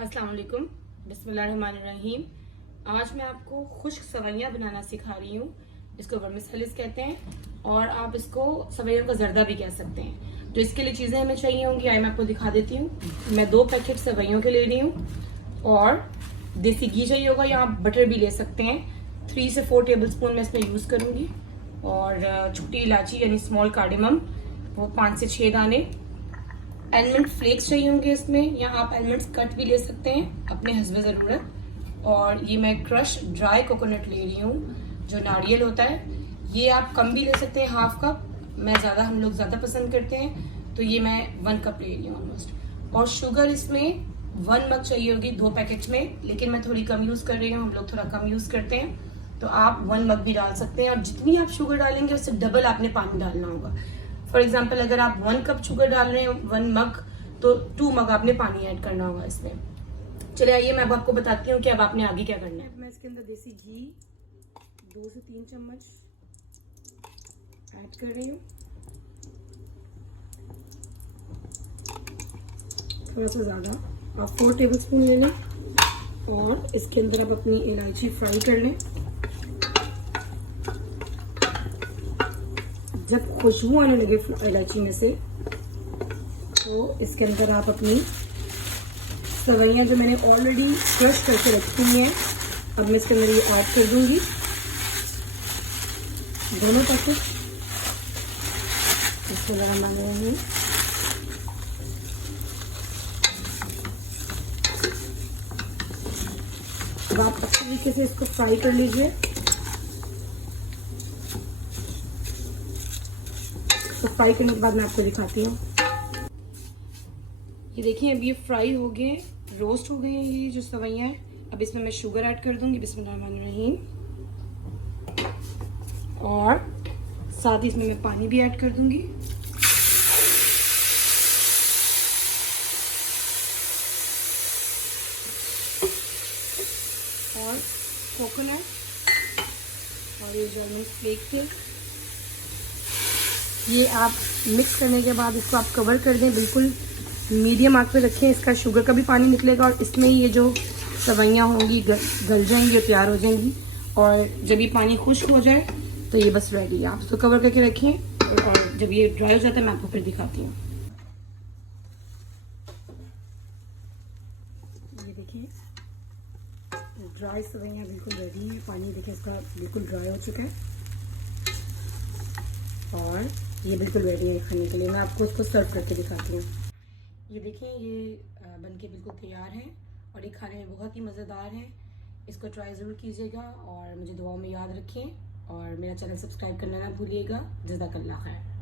अस्सलाम वालेकुम, बिस्मिल्लाहिर्रहमानिर्रहीम। आज मैं आपको खुश्क सवैयाँ बनाना सिखा रही हूँ। इसको वर्मिसेलिस कहते हैं और आप इसको सवैयों का जर्दा भी कह सकते हैं। तो इसके लिए चीज़ें हमें चाहिए होंगी, आइए मैं आपको दिखा देती हूँ। मैं 2 पैकेट सवैयों के ले रही हूँ और देसी घी चाहिए होगा या आप बटर भी ले सकते हैं। 3 से 4 टेबल स्पून मैं इसमें यूज़ करूँगी और छोटी इलायची यानी स्मॉल कार्डेमम वो 5 से 6 दाने। एलमंड फ्लेक्स चाहिए होंगे इसमें, या आप एलमंड्स कट भी ले सकते हैं अपने हस्बे ज़रूरत। और ये मैं क्रश ड्राई कोकोनट ले रही हूँ, जो नारियल होता है। ये आप कम भी ले सकते हैं, हाफ कप। हम लोग ज़्यादा पसंद करते हैं, तो ये मैं 1 कप ले रही हूँ ऑलमोस्ट। और शुगर इसमें 1 मग चाहिए होगी 2 पैकेट में, लेकिन मैं थोड़ी कम यूज़ कर रही हूँ, हम लोग थोड़ा कम यूज़ करते हैं, तो आप 1 मग भी डाल सकते हैं। और जितनी आप शुगर डालेंगे उससे डबल आपने पानी डालना होगा। फॉर एग्जाम्पल अगर आप 1 कप शुगर डाल रहे हैं 1 मग, तो 2 मग आपने पानी ऐड करना होगा इसमें। चलिए आइए मैं अब आपको बताती हूँ कि अब आपने आगे क्या करना है। मैं इसके अंदर देसी घी 2 से 3 चम्मच ऐड कर रही हूँ, थोड़ा सा ज़्यादा। आप 4 टेबल स्पून ले लें और इसके अंदर आप अपनी इलायची फ्राई कर लें। जब खुशबू आने लगे इलायची में से, तो इसके अंदर आप अपनी सवैयाँ जो मैंने ऑलरेडी क्रश करके रखी हुई हैं, अब मैं इसके अंदर ये ऐड कर दूंगी, दोनों पैकेट। इसको लगा रही हूँ। अब आप अच्छी तरीके से इसको फ्राई कर लीजिए। तो फ्राई करने के बाद मैं आपको दिखाती हूँ। ये देखिए अब ये फ्राई हो गए, रोस्ट हो गए हैं ये जो सवैयाँ हैं। अब इसमें मैं शुगर ऐड कर दूंगी, बिस्मिल्लाहिर्रहमानिर्रहीम। और साथ ही इसमें मैं पानी भी ऐड कर दूंगी। और कोकोनट और ये जो एलमंड फ्लेक थे, ये आप मिक्स करने के बाद इसको आप कवर कर दें, बिल्कुल मीडियम आंच पे रखें। इसका शुगर का भी पानी निकलेगा और इसमें ये जो सवैयाँ होंगी गल जाएंगी और तैयार हो जाएंगी। और जब ये पानी खुश्क हो जाए तो ये बस रेडी है। आप इसको कवर करके रखें और जब ये ड्राई हो जाता है मैं आपको फिर दिखाती हूँ। ये देखिए ड्राई सवैयाँ बिल्कुल रेडी है। पानी देखिए इसका बिल्कुल ड्राई हो चुका है और ये बिल्कुल रेडी है खाने के लिए। मैं आपको इसको सर्व करके दिखाती हूँ। ये देखें ये बनके बिल्कुल तैयार है और ये खाने में बहुत ही मज़ेदार है। इसको ट्राई ज़रूर कीजिएगा और मुझे दुआओं में याद रखें और मेरा चैनल सब्सक्राइब करना ना भूलिएगा। जज़ाकल्लाह खैर।